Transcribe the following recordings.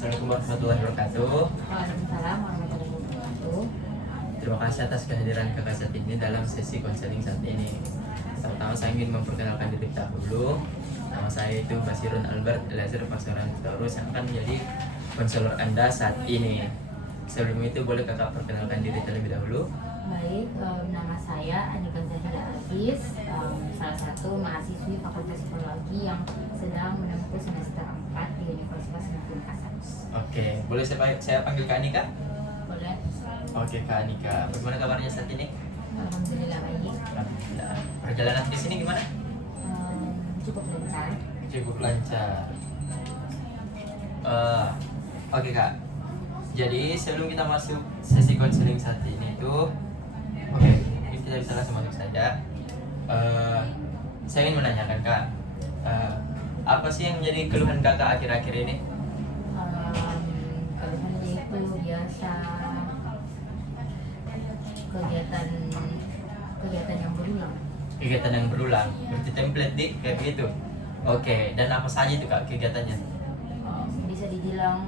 Assalamualaikum warahmatullahi wabarakatuh. Waalaikumsalam warahmatullahi wabarakatuh. Terima kasih atas kehadiran kakak saat ini dalam sesi konseling saat ini. Pertama saya ingin memperkenalkan diri dahulu. Nama saya itu Basirun Albert Eliezer Pasaran Taurus yang akan menjadi konselor Anda saat ini. Sebelum itu boleh kakak perkenalkan diri terlebih dahulu. Baik, nama saya Anika Zahira Aziz, salah satu mahasiswi Fakultas Psikologi yang sedang menempuh semester 4 di Universitas Negeri Makassar. Oke, boleh saya panggil Kak Anika? Boleh? Oke Kak Anika, bagaimana kabarnya saat ini? Alhamdulillah baik. Alhamdulillah. Perjalanan di sini gimana? Cukup lancar. Cukup lancar. Oke Kak. Jadi sebelum kita masuk sesi konseling saat ini tuh, mungkin kita bisa langsung masuk saja. Saya ingin menanyakan Kak, apa sih yang menjadi keluhan Kakak akhir-akhir ini? Keluhannya itu biasa kegiatan yang berulang. Kegiatan yang berulang, berarti template di kayak begitu. Oke, dan apa saja itu Kak kegiatannya? Bisa dibilang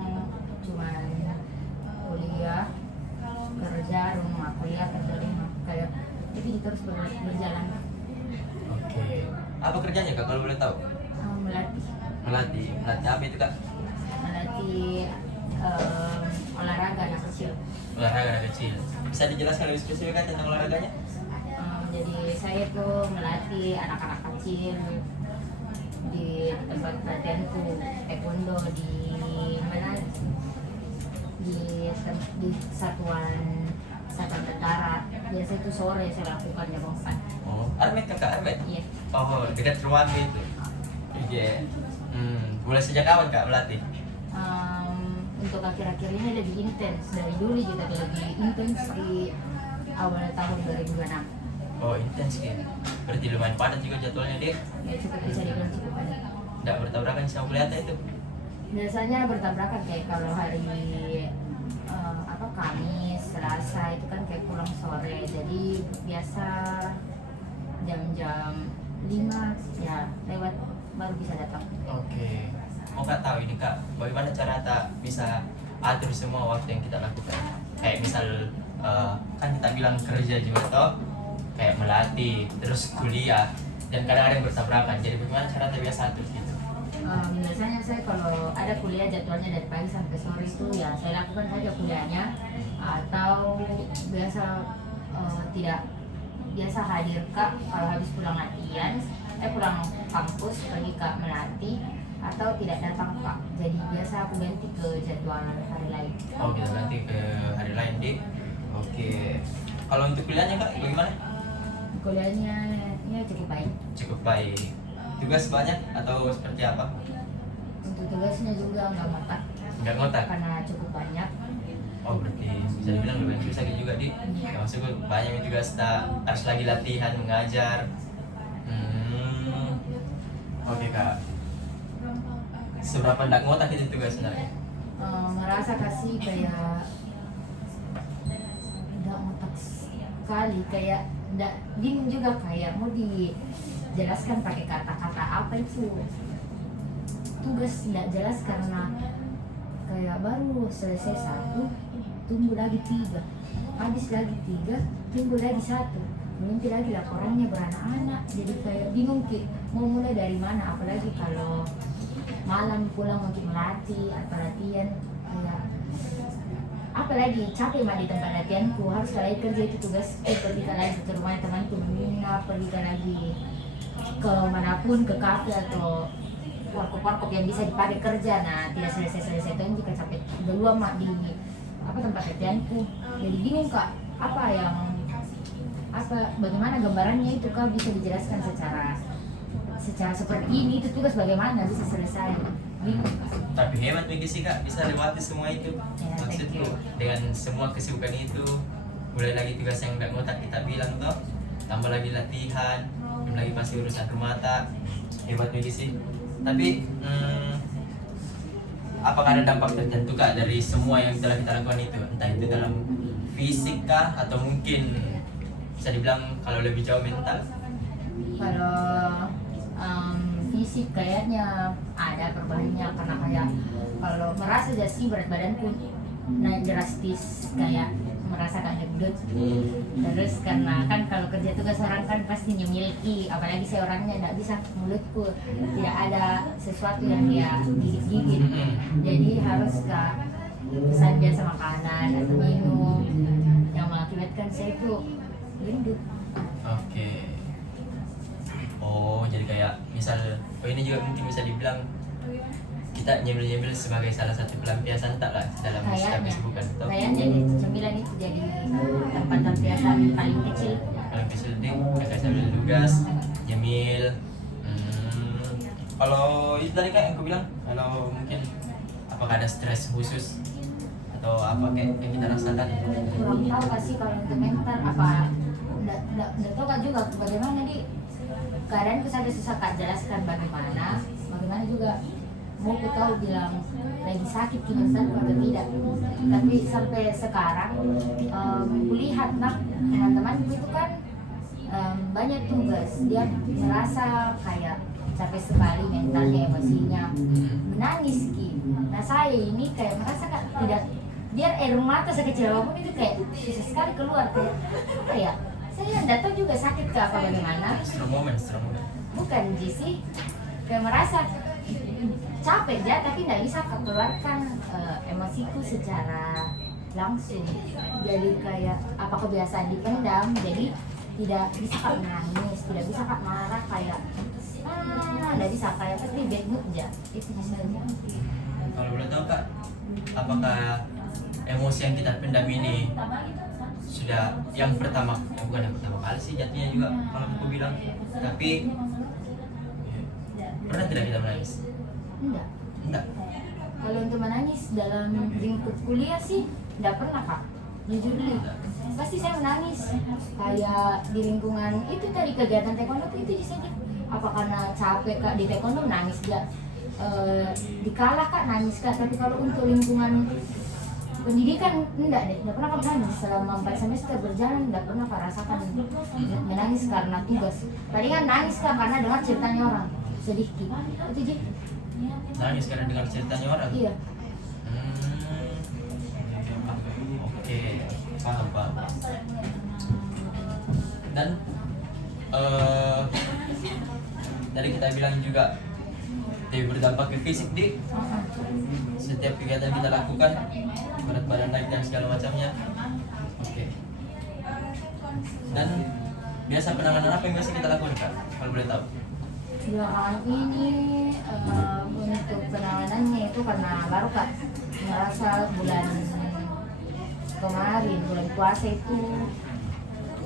cuman kuliah, kerja, rumah, kuliah, kerja, rumah, kayak itu terus berjalan. Oke, apa kerjanya Kak kalau boleh tahu? Melatih Melatih apa itu Kak? olahraga anak kecil. Olahraga anak kecil. Bisa dijelaskan lebih spesifik Kak tentang olahraganya? Jadi saya tuh melatih anak-anak kecil di tempat pelatihanku taekwondo di mana di satuan tentara. Biasa itu sore saya lakukan jam 4. Oh, Armet Kakak Armet? Iya. Oh, dekat rumah itu. Iya. Mulai sejak kapan Kak melatih? Untuk akhir-akhir ini lebih intens dari dulu juga lebih intens di awal tahun 2026. Oh, intens ya. Berarti lumayan padat juga jadwalnya dia. Ya cukup bisa dibilang cukup banyak. Nggak bertabrakan sama kuliah itu? Biasanya bertabrakan kayak kalau hari Kamis, Selasa itu kan kayak pulang sore. Jadi biasa jam-jam 5 ya lewat baru bisa datang. Oke. Mau Kak tahu ini Kak, bagaimana cara tak bisa atur semua waktu yang kita lakukan? Kayak misal kan kita bilang kerja juga toh, kayak melatih, terus kuliah, dan kadang-kadang bertabrakan. Jadi bagaimana cara tak biasa atur gitu? Biasanya saya kalau ada kuliah jadwalnya dari pagi sampai sore itu ya saya lakukan saja kuliahnya, atau biasa tidak biasa hadir Kak kalau habis pulang latihan, pulang kampus pergi Kak melatih, atau tidak datang Kak. Jadi biasa aku ganti ke jadwal hari lain. Oh kita ganti ke hari lain deh. Oke. Kalau untuk kuliahnya Kak bagaimana? Kuliahnya ya cukup baik. Cukup baik. Tugas banyak atau seperti apa? Untuk tugasnya juga nggak ngotak Nggak ngotak? karena cukup banyak. Oh berarti bisa dibilang lebih susah gitu juga di. Ya, maksudnya banyak yang tugas tak harus lagi latihan mengajar. Oke Kak. Seberapa nggak ngotak itu tugas sebenarnya? Merasa kasih kayak nggak ngotak sekali, kayak nggak bingung juga kayak mau dijelaskan pakai kata-kata apa itu tugas nggak jelas karena kayak baru selesai satu tunggu lagi 3, habis lagi 3 tunggu lagi 1, nanti lagi laporannya beranak-anak, jadi kayak bingung mau mulai dari mana, apalagi kalau malam pulang untuk melatih atau latihan kayak apalagi capek mah di tempat latihanku, harus lagi kerja itu tugas pergi lagi ke rumah temanku menginap, pergi lagi ke manapun, ke kafe atau warkop-warkop yang bisa dipakai kerja. Nah tidak selesai kan jika capek dua mak di tempat latihanku, jadi bingung Kak bagaimana gambarannya itu Kak bisa dijelaskan secara seperti ini, itu tugas bagaimana bisa selesai, bingung Kak. Tapi hebat nih sih Kak, bisa lewati semua itu. Ya, Maksudku dengan semua kesibukan itu, mulai lagi tugas yang nggak ngotak kita bilang toh, tambah lagi latihan, belum lagi masih urusan rumah tak, hebat nih sih. Tapi apakah ada dampak tertentu Kak dari semua yang telah kita lakukan itu, entah itu dalam fisik kah atau mungkin bisa dibilang kalau lebih jauh mental? Kalau fisik kayaknya ada perubahannya, karena kayak kalau merasa aja sih berat badanku naik drastis kayak merasakan gendut. Terus karena kan kalau kerja tugas orang kan pasti nyemilki, apalagi saya orangnya tidak bisa, mulutku tidak ada sesuatu yang dia gigit-gigit, jadi harus pesan biasa makanan atau minum yang mengakibatkan saya itu gendut. Oke. Oh, jadi kayak misal, ini juga mungkin bisa dibilang kita nyemil-nyemil sebagai salah satu pelampiasan tak lah dalam sikap kesibukan itu. Kayaknya cemilan itu jadi tempat pelampiasan paling kecil. Paling kecil deh, kakak sambil tugas, nyemil. Kalau itu tadi kan yang aku bilang, kalau mungkin apakah ada stres khusus atau apa kayak yang kita rasakan? Kurang tahu kasih kalau untuk mental apa, nggak tahu kan juga bagaimana di keadaanku sampai susah kak jelaskan bagaimana juga mau ku tahu bilang lagi sakit kinerjaku atau tidak. Tapi sampai sekarang kulihat nak teman-temanku itu kan banyak tugas, dia merasa kayak capek sekali mentalnya, emosinya, menangis ki. Nah saya ini kayak merasa kak tidak, dia air mata sekecil apapun itu kayak susah sekali keluar, kayak apa ya, saya tidak tahu juga sakit ke apa bagaimana. Strong moment. Bukan sih, kayak merasa capek ya, tapi tidak bisa keluarkan emosiku secara langsung. Jadi kayak apa kebiasaan dipendam, jadi tidak bisa kak menangis, tidak bisa kak marah, kayak tidak bisa, kayak pasti bad mood aja. Itu misalnya. Kalau boleh tahu kak, apakah emosi yang kita pendam ini sudah yang pertama, bukan yang pertama kali sih jatuhnya juga kalau aku bilang, tapi pernah tidak kita menangis? Enggak. Kalau untuk menangis dalam lingkup kuliah sih tidak pernah kak, jujur nih. Pasti saya menangis kayak di lingkungan itu tadi kegiatan taekwondo itu saja. Apa karena capek kak di taekwondo nangis gak? Dikalah kak nangis kak. Tapi kalau untuk lingkungan pendidikan enggak deh, enggak pernah kak menangis selama 4 semester berjalan, enggak pernah kak rasakan menangis karena tugas. Palingan nangis kak karena dengar ceritanya orang sedih ki. Itu sih. Nangis karena dengar ceritanya orang? Iya. Oke, paham. Dan tadi kita bilang juga dia berdampak ke fisik di setiap kegiatan kita lakukan, berat badan naik dan segala macamnya. Oke. Dan biasa penanganan apa yang biasa kita lakukan kak? Kalau boleh tahu? Belakangan ini untuk penanganannya itu karena baru kak merasa bulan kemarin, bulan puasa itu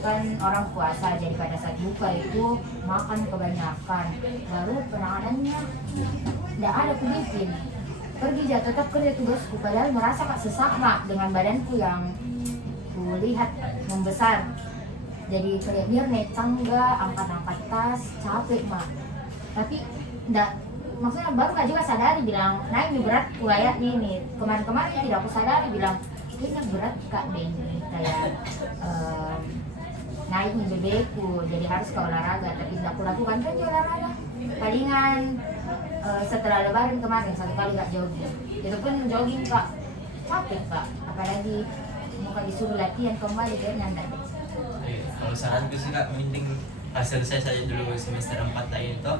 kan orang puasa, jadi pada saat buka itu makan kebanyakan, baru penanganannya tidak ada kubikin, pergi aja tetap kerja tugasku, padahal merasa kak sesak mak dengan badanku yang kulihat membesar, jadi kayak biar naik tangga, angkat-angkat tas, capek mak. Tapi enggak, maksudnya baru kak juga sadari bilang naik nih berat kayaknya ini, kemarin tidak aku sadari bilang kayaknya berat kak deh ini, kayak naik nih bebeku, jadi harus ke olahraga, tapi tidak aku lakukan kan olahraga palingan setelah lebaran kemarin 1 kali gak jogging, itu pun jogging kak capek kak, apalagi mau disuruh latihan kembali kayaknya enggak deh. Kalau saranku sih kak, mending selesai saja dulu semester 4 tadi itu,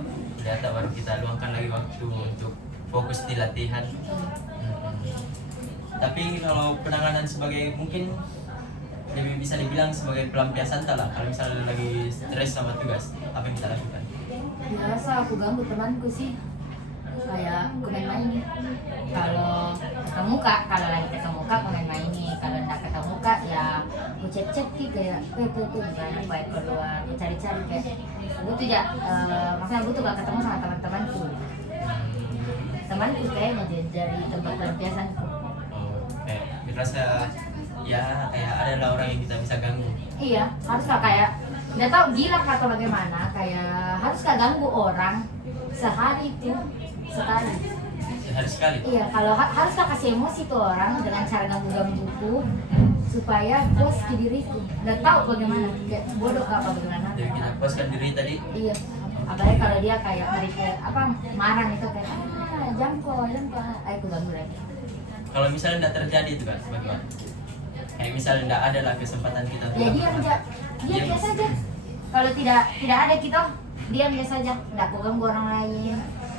lihat baru kita luangkan lagi waktu untuk fokus di latihan. Tapi kalau penanganan sebagai mungkin lebih bisa dibilang sebagai pelampiasan tak lah, kalau misalnya lagi stres sama tugas, apa yang kita lakukan? Biasa aku ganggu temanku sih, kayak aku main-main. Kalau ketemu kak, kalau lagi ketemu kak aku main-main. Kalau tidak ketemu kak ya aku cek ki kayak gimana baik keluar, aku cari-cari kayak butuh ya, maksudnya butuh gak ketemu sama teman-temanku kayaknya dari tempat pelampiasanku. Kayak dirasa ya kayak ada orang yang kita bisa ganggu. Iya, harus kak kayak nggak tahu gila atau bagaimana, kayak harus kak ganggu orang sehari itu sekali. Sehari sekali? Iya, kalau harus kak kasih emosi tuh orang dengan cara ganggu-gangguku supaya puas ke diriku. Nggak tahu bagaimana, kayak bodoh apa bagaimana. Jadi kita puaskan diri tadi? Iya, apalagi kalau dia kayak mereka apa marah itu kayak jamko, ayo aku ganggu lagi. Kalau misalnya tidak terjadi itu kan bagaimana? Kayak misalnya tidak ada lah kesempatan kita untuk Ya melakukan. diam Diam. saja. Kalau tidak ada kita, diam saja. Tidak aku ganggu orang lain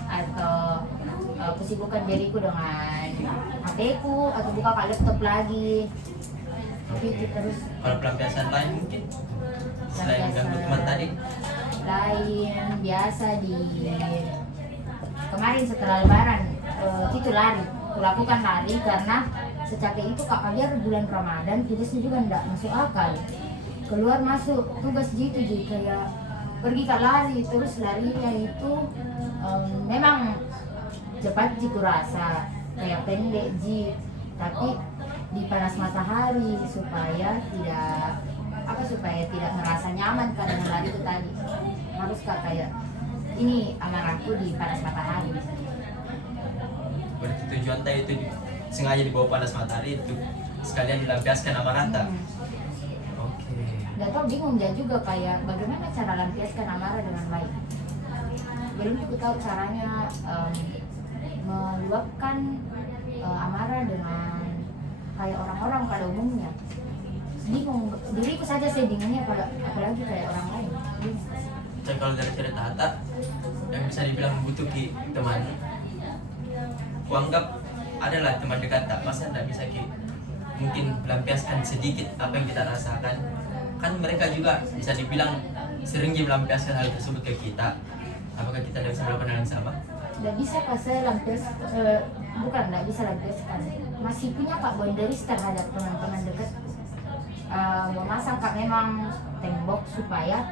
atau aku sibukkan diriku dengan HP-ku atau buka laptop lagi. Gitu terus. Kalau pelampiasan lain mungkin selain ganggu teman tadi. Lain biasa di kemarin setelah lebaran itu lari. Kulakukan lari karena secapek itu kak biar bulan Ramadan tugasnya juga tidak masuk akal. Keluar masuk tugas gitu jadi kayak pergi ke lari terus larinya itu memang cepat sih kurasa kayak pendek ji tapi di panas matahari supaya tidak merasa nyaman karena lari itu tadi harus kak kayak ini amarahku di panas matahari. Berarti tujuan tadi itu sengaja dibawa panas matahari itu sekalian dilampiaskan amarah tak? Oke. Gak tau bingung dia juga kayak bagaimana cara lampiaskan amarah dengan baik. Belum aku tahu caranya meluapkan amarah dengan kayak orang-orang pada umumnya. Bingung, diriku saja saya bingungnya apalagi kayak orang lain. Dan kalau dari cerita Hatta yang bisa dibilang membutuhkan teman, kuanggap adalah teman dekat tak, masa tidak bisa mungkin melampiaskan sedikit apa yang kita rasakan. Kan mereka juga bisa dibilang sering melampiaskan hal tersebut ke kita. Apakah kita tidak bisa melakukan hal yang sama? Tidak bisa kak saya bukan tidak bisa lampiaskan. Masih punya kak boundaries terhadap teman-teman dekat. Memasang kak memang tembok supaya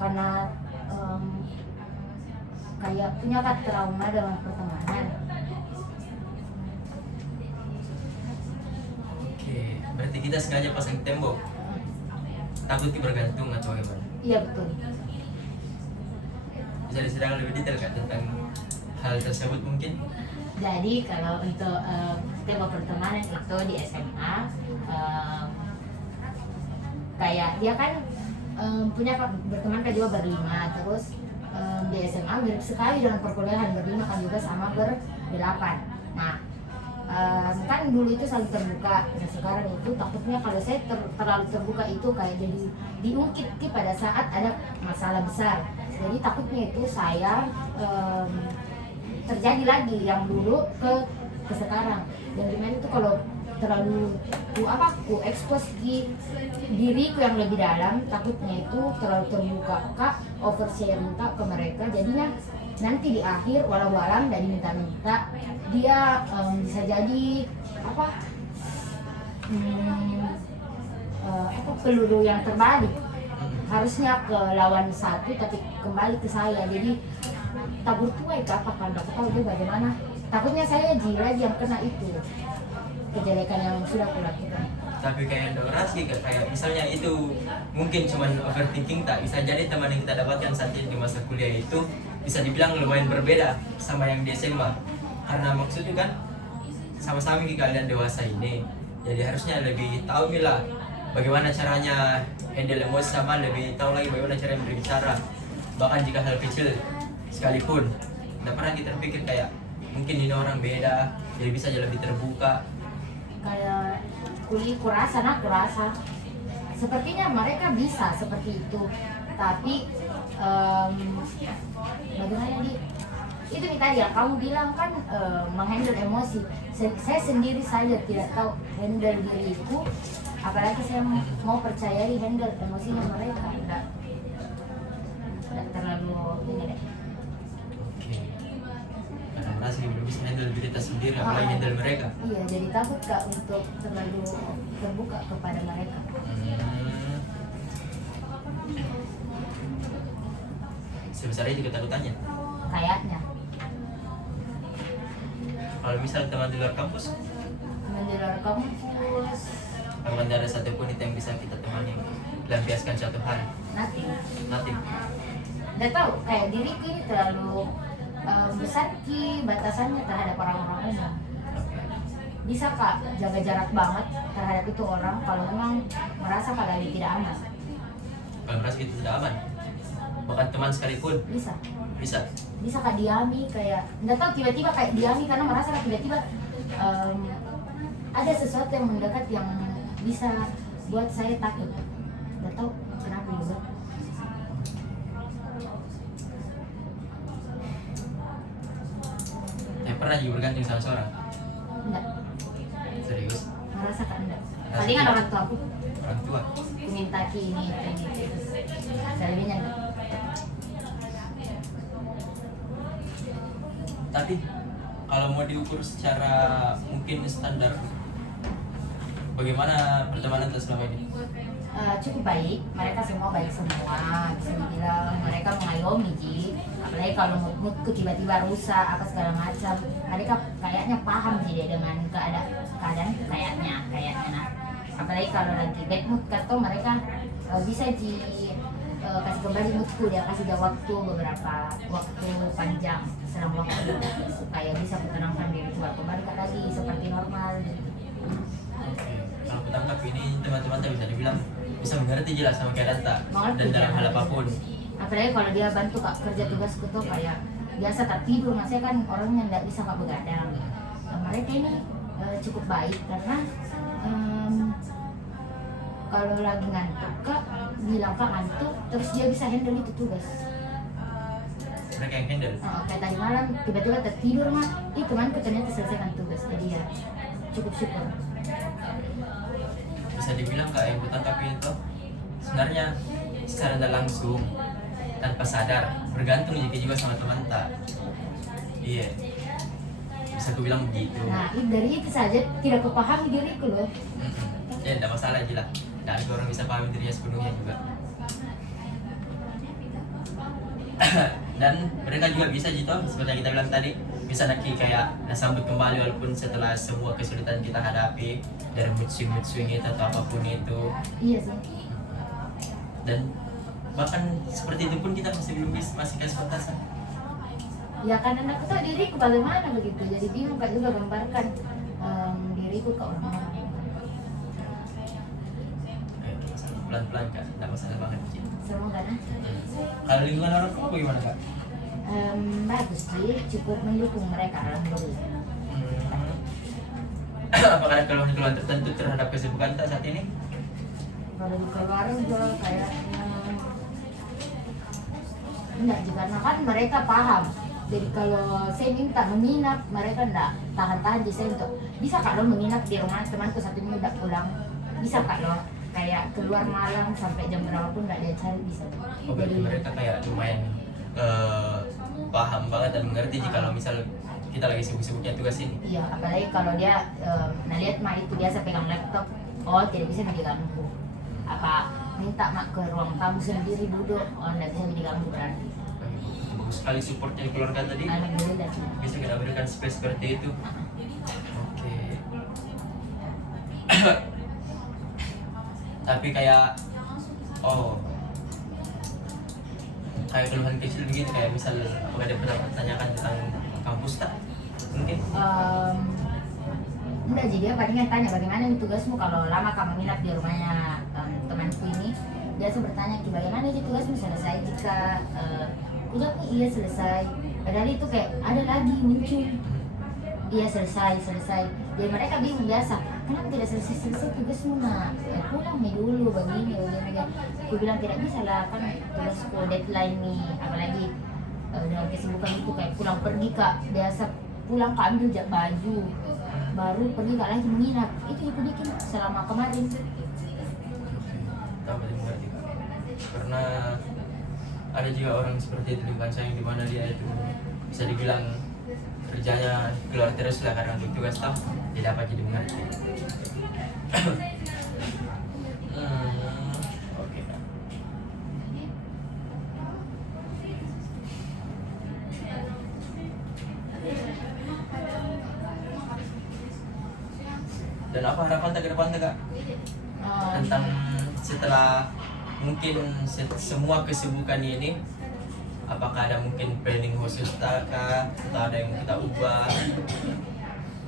karena kayak punya kak trauma dengan pertemanan. Oke, berarti kita sengaja pasang tembok. Takut bergantung atau bagaimana? Iya betul. Bisa diceritakan lebih detail kan tentang hal tersebut mungkin? Jadi kalau untuk tembok pertemanan itu di SMA kayak dia kan punya berteman kan juga berlima terus di SMA mirip sekali dengan perkuliahan berlima kan juga sama berdelapan. Nah kan dulu itu saling terbuka dan sekarang itu takutnya kalau saya terlalu terbuka itu kayak jadi diungkit pada saat ada masalah besar. Jadi takutnya itu saya terjadi lagi yang dulu ke sekarang. Dan dimana itu kalau terlalu ku expose diriku yang lebih dalam, takutnya itu terlalu terbuka kak, oversharing kak ke mereka. Jadinya nanti di akhir walau-walau dan diminta-minta dia bisa jadi peluru yang terbalik. Harusnya ke lawan satu tapi kembali ke saya. Jadi tabur tuai ke apa kan, aku tahu dia bagaimana. Takutnya saya lagi yang kena itu kejelekan yang sudah aku lakukan. Tapi kayak dorasi kayak misalnya itu mungkin cuman overthinking tak, bisa jadi teman yang kita dapatkan saat ini di masa kuliah itu bisa dibilang lumayan berbeda sama yang di SMA. Karena maksudnya kan sama-sama kalian dewasa ini, jadi harusnya lebih tahu lah bagaimana caranya handle emosi, sama lebih tahu lagi bagaimana cara berbicara. Bahkan jika hal kecil sekalipun, tidak pernah kita pikir kayak mungkin ini orang beda, jadi bisa jadi lebih terbuka. Kayak kurasa sepertinya mereka bisa seperti itu, tapi bagaimana itu nih tadi yang kamu bilang kan menghandle emosi. Saya sendiri saja tidak tahu handle diriku, apalagi saya mau percayai handle emosinya mereka. Tidak terlalu ini deh. Oke. Karena merasa belum bisa handle diri kita sendiri, apalagi handle mereka. Iya, jadi takut kak untuk terlalu terbuka kepada mereka. Sebesar itu ketakutannya. Kayaknya Kalau misal teman di luar kampus, di luar kampus bukan ada satupun itu yang bisa kita temani lampiaskan suatu hal. nanti Nothing. udah tahu kayak diriku ini terlalu besar batasannya terhadap orang-orang umum. Bisa kak jaga jarak banget terhadap itu orang kalau memang merasa kalau tidak aman. Kalau merasa itu tidak aman. bahkan teman sekalipun bisa bisa. bisa kak diami, kayak nggak tahu tiba-tiba kayak diami karena merasa tiba-tiba ada sesuatu yang mendekat yang bisa buat saya takut, nggak tahu kenapa juga. Yang pernah juga bergantung sama seorang? Enggak, Serius? merasa kak enggak. Palingan orang tua aku Orang tua? minta ini selebihnya enggak. Tapi kalau mau diukur secara mungkin standar, bagaimana pertemanan selama ini? Cukup baik, mereka semua baik semua, bisa dibilang mereka mengayomi Ji. Apalagi kalau moodku tiba-tiba rusak apa segala macam, mereka kayaknya paham Ji dengan keadaan kayaknya nah. Apalagi kalau lagi bad mood atau mereka bisa Ji kasih kembali moodku, dia kasih dia waktu beberapa waktu panjang selang waktu supaya bisa menenangkan diri keluar kembali lagi seperti normal gitu. Kalau aku tangkap ini teman-teman tak bisa dibilang bisa mengerti jelas sama keadaan tak, Mengerti, dan dalam ya. hal apapun. Apalagi kalau dia bantu kak kerja tugasku tuh kayak biasa tak tidur, maksudnya kan orangnya nggak bisa kak begadang. Mereka ini cukup baik karena kalau lagi ngantuk kak bilang kak ngantuk, terus dia bisa handle itu tugas. Mereka yang handle. Kayak tadi malam tiba-tiba tertidur mah, temanku ternyata selesaikan tugas, jadi ya cukup syukur. Bisa dibilang kak yang kutangkap itu sebenarnya secara tidak langsung tanpa sadar bergantung juga sama teman tak. Iya, bisa aku bilang begitu. Nah dari itu saja tidak kepahami diriku loh. Ya tidak masalah aja lah, tidak ada orang bisa pahami dirinya sepenuhnya juga. Dan mereka juga bisa gitu seperti yang kita bilang tadi, bisa nanti kayak sambut kembali walaupun setelah semua kesulitan kita hadapi, dari mood swing itu atau apapun itu. Iya sih. Dan bahkan seperti itu pun kita masih belum bisa, masih kasih batasan. Ya kan aku tahu diriku bagaimana begitu, jadi bingung kak juga gambarkan diriku ke orang-orang. Pelan-pelan kak, tidak masalah banget sih. Semoga nah. Kalau lingkungan orang tua bagaimana kak? Bagus sih, cukup mendukung mereka alhamdulillah. Apakah ada keluhan-keluhan tertentu terhadap kesibukan tak saat ini? Kalau di keluarga juga kayaknya enggak juga, karena kan mereka paham. Jadi kalau saya minta menginap, mereka enggak tahan-tahan. Jadi saya untuk bisa kak lo menginap di rumah temanku satu minggu udah pulang, bisa kak lo kayak keluar malam sampai jam berapa pun enggak dia cari, bisa. Oh, berarti mereka kayak lumayan paham banget dan mengerti jika kalau misal kita lagi sibuk-sibuknya tugas ini. Iya, apalagi kalau dia lihat mak itu biasa pegang laptop, oh tidak bisa diganggu. Apa minta mak ke ruang tamu sendiri duduk, oh tidak bisa diganggu berarti. Bagus sekali support dari keluarga tadi. Alhamdulillah sih. Bisa kita berikan space seperti itu. Oke. Tapi kayak kayak keluhan kecil begitu, kayak misal apakah ada pernah pertanyakan tentang kampus tak? Mungkin. Enggak, jadi dia palingan tanya bagaimana nih tugasmu kalau lama kamu minat di rumahnya temanku ini. Dia bertanya bagaimana nih tugasmu selesai, jika udah iya selesai. Padahal itu kayak ada lagi muncul, iya selesai. Jadi mereka bingung biasa, kenapa tidak selesai tugasmu nak? Pulang nih dulu begini. Aku bilang tidak bisa lah, kan tugasku deadline nih. Apalagi dengan kesibukan itu kayak pulang pergi kak, biasa pulang kak ambil baju, baru pergi kak lagi menginap. Itu aku bikin selama kemarin. Tahu berarti mengerti kak. Karena ada juga orang seperti itu di bangsa yang dimana dia itu bisa dibilang kerjanya keluar terus lah karena untuk tugas toh tidak apa jadi mengerti. Oke kak. Dan apa harapan tak ke depan kak? Tentang setelah mungkin semua kesibukan ini, apakah ada mungkin planning khusus kah atau ada yang kita ubah?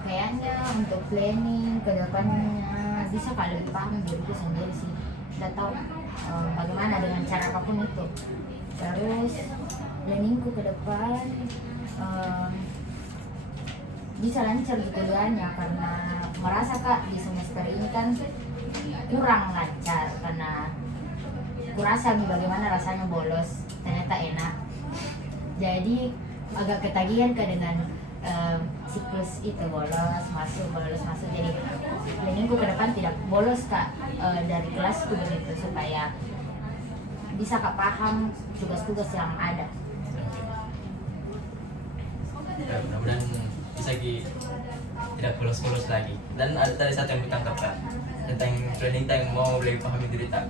Kayaknya untuk planning ke depannya bisa kak lebih paham diriku sendiri sih. Nggak tahu bagaimana dengan cara apapun itu. Terus planningku ke depan bisa lancar di kuliahnya, karena merasa Kak di semester ini kan kurang lancar, karena kurasa nih bagaimana rasanya bolos, ternyata enak. Jadi agak ketagihan Kak dengan siklus itu, bolos masuk. Jadi planningku ke depan tidak bolos Kak dari kelasku begitu, supaya bisa Kak paham tugas-tugas yang ada. Ya, mudah-mudahan bisa tidak bolos-bolos lagi. Dan ada tadi satu yang ditangkap Kak, tentang training yang mau lebih pahami diri tak.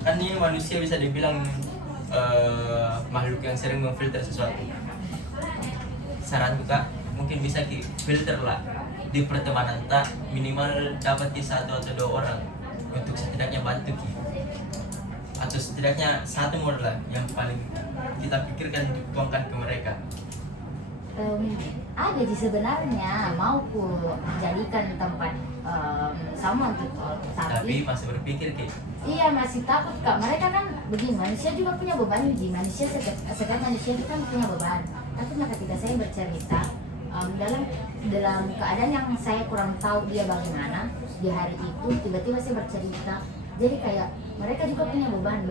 Kan ini manusia bisa dibilang makhluk yang sering memfilter sesuatu. Saranku Kak, mungkin bisa filter lah di pertemanan tak, minimal dapat di 1 atau 2 orang untuk setidaknya bantu ki, atau setidaknya satu modal lah yang paling kita pikirkan untuk tuangkan ke mereka. Ada sih sebenarnya mau ku jadikan tempat sama untuk Tapi masih berpikir ki. iya masih takut Kak, mereka kan begini, manusia juga punya beban di manusia, setiap manusia itu kan punya beban. Tapi ketika saya bercerita dalam keadaan yang saya kurang tahu dia bagaimana di hari itu, tiba-tiba saya bercerita, jadi kayak mereka juga punya beban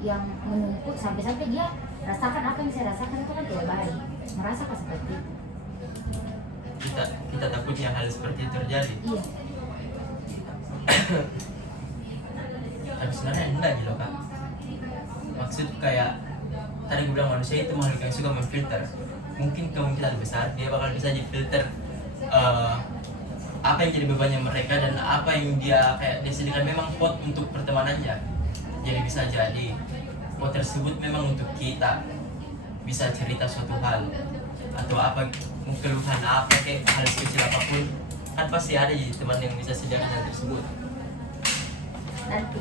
yang menumpuk sampai dia rasakan apa yang saya rasakan, itu kan tidak baik. Merasakan seperti itu. Kita takutnya hal seperti itu terjadi. Iya. Tapi sebenarnya enggak gitu Kak. Maksud kayak tadi gue bilang manusia itu makhluk yang suka memfilter. Mungkin kemungkinan besar dia bakal bisa difilter apa yang jadi bebannya mereka dan apa yang dia kayak disediakan memang pot untuk pertemanannya. Jadi bisa jadi pot tersebut memang untuk kita bisa cerita suatu hal atau apa keluhan apa kayak hal sekecil apapun, kan pasti ada jadi teman yang bisa sediakan hal tersebut. Nanti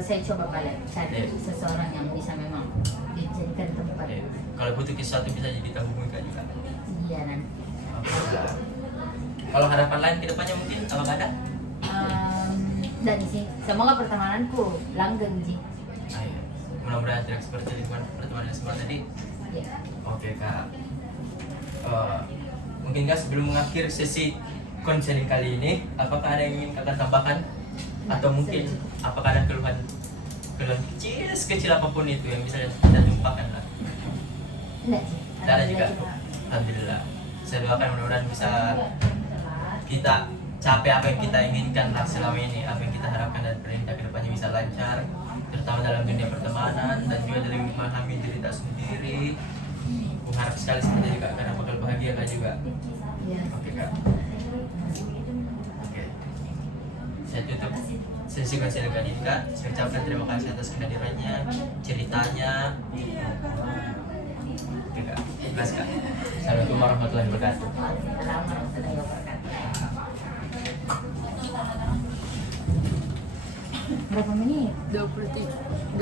saya coba balik cari seseorang yang bisa memang dijadikan tempat. Kalau butuh sesuatu bisa jadi kita hubungi Kak juga. Iya nanti. Kalau harapan lain kedepannya mungkin apakah ada? Dan sih semoga pertemananku langgeng sih. Ayo, mudah-mudahan tidak seperti lingkungan pertemanan semua tadi. Ya. Oke Kak. Mungkin Kak sebelum mengakhir sesi konseling kali ini, apakah ada yang ingin Kakak tambahkan? Atau mungkin apakah ada keluhan sekecil apapun itu yang bisa kita tumpahkan lah? Enggak sih. Tidak ada juga. Alhamdulillah. Saya doakan mudah-mudahan bisa kita capai apa yang kita inginkan lah selama ini, apa yang kita harapkan dari perintah kedepannya bisa lancar, terutama dalam dunia pertemanan dan juga dalam memahami diri kita sendiri. Mengharap sekali seperti itu Kak, karena bakal bahagia Kak juga. Iya. Oke Kak. Oke. Saya tutup sesi konseling kali ini Kak. Saya ucapkan terima kasih atas kehadirannya, ceritanya. Oke Kak. Ikhlas Kak. Assalamualaikum warahmatullahi wabarakatuh. Waalaikumsalam warahmatullahi wabarakatuh. Berapa menit? 23